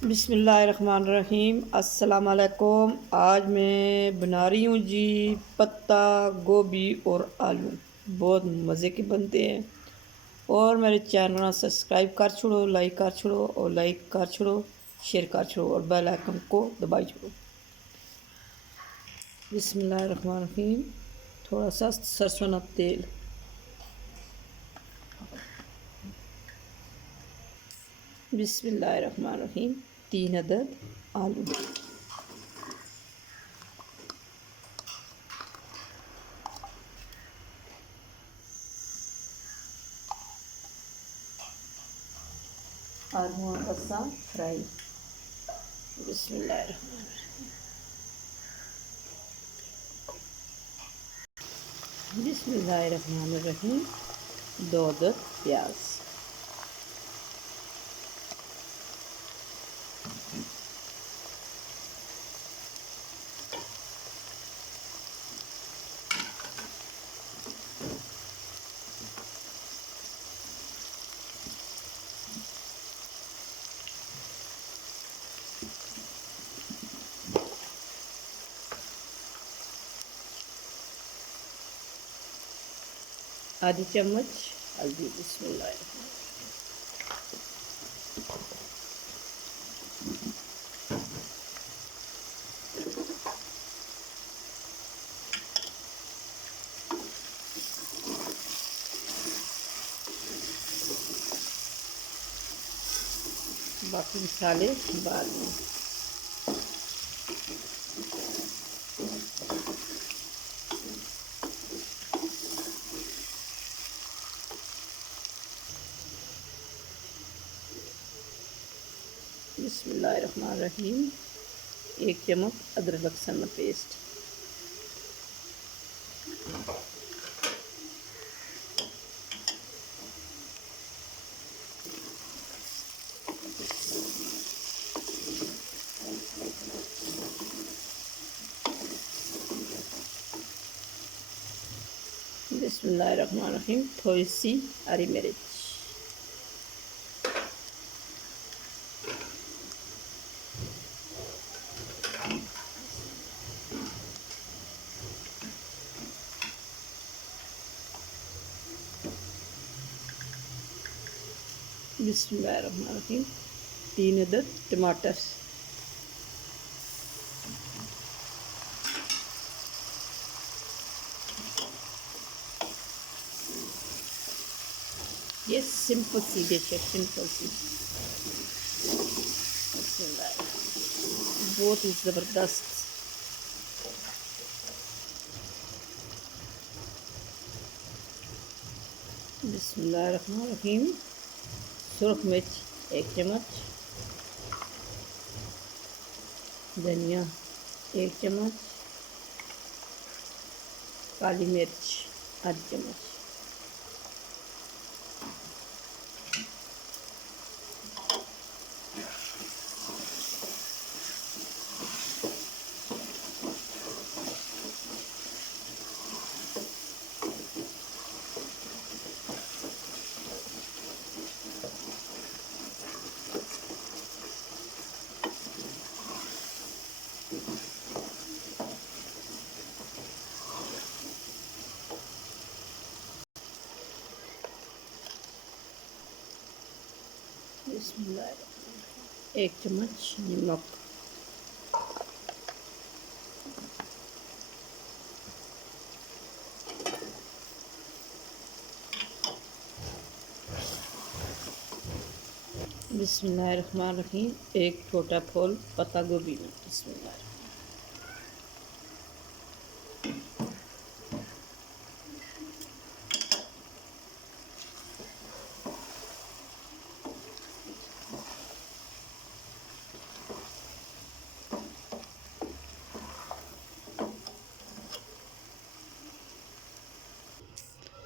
बिस्मिल्लाहिर्रहमानिर्रहीम। अस्सलाम वालेकुम। आज मैं बना रही हूँ जी पत्ता गोभी और आलू। बहुत मज़े के बनते हैं। और मेरे चैनल को सब्सक्राइब कर छोड़ो, लाइक कर छोड़ो और लाइक कर छोड़ो, शेयर कर छोड़ो और बेल आइकन को दबाई छोड़ो। बिस्मिल्लाहिर्रहमानिर्रहीम। थोड़ा सा सरसों का तेल, बिस्मिल्लाहिर्रहमानिर्रहीम। 3 अदद आलू, आलू का फ्राई। बिस्मिल्लाहिर्रहमानिर्रहीम। बिस्मिल्लाहिर्रहमानिर्रहीम। 2 अदद प्याज, आधी चम्मच हल्दी। बिस्मिल्लाहिर्रहमानिर्रहीम। बाकी मसाले बाद में। बिस्मिल्लाहिर्रहमानिर्रहीम। 1 चम्मच अदरक लहसुन पेस्ट, बिस्मिल्लाहिर्रहमानिर्रहीम। थोड़ी सी हरी मिर्च, बिस्मिल्लाहिर्रहमानिर्रहीम। 3 अदद टमाटर, ये सिंपल सी डिश है, सिंपल सी। बहुत ही ज़बरदस्त। बिस्मिल्लाहिर्रहमानिर्रहीम। सुरख मिर्च 1 चम्मच, धनिया 1 चम्मच, काली मिर्च आधी चम्मच। बिस्मिल्लाहिर्रहमानिर्रहीम। 1 चम्मच नमक, बिस्मिल्लाहिर्रहमानिर्रहीम। 1 छोटा फूल पत्ता गोभी में। बिस्मिल्लाह।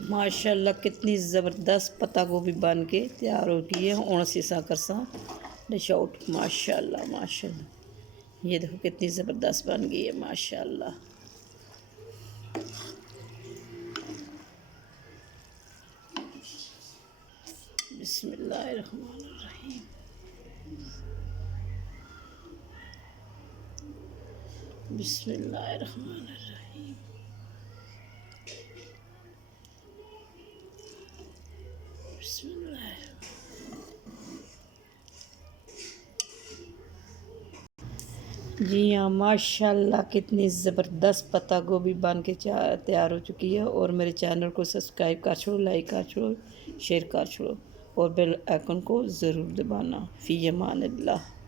माशाल्लाह कितनी ज़बरदस्त पत्ता गोभी बन के तैयार हो गई है। और सीसा कर सा डिश आउट। माशाल्लाह माशाल्लाह, ये देखो कितनी ज़बरदस्त बन गई है माशाल्लाह। बिस्मिल्लाहिर्रहमानिर्रहीम। बिस्मिल्लाहिर्रहमानिर्रहीम। बिस्मिल्लाह। जी हाँ, माशाल्लाह कितनी ज़बरदस्त पत्ता गोभी बन के तैयार हो चुकी है। और मेरे चैनल को सब्सक्राइब कर छोड़ो, लाइक कर छोड़ो, शेयर कर छोड़ो और बेल आइकन को ज़रूर दबाना। फ़ी अमान अल्लाह।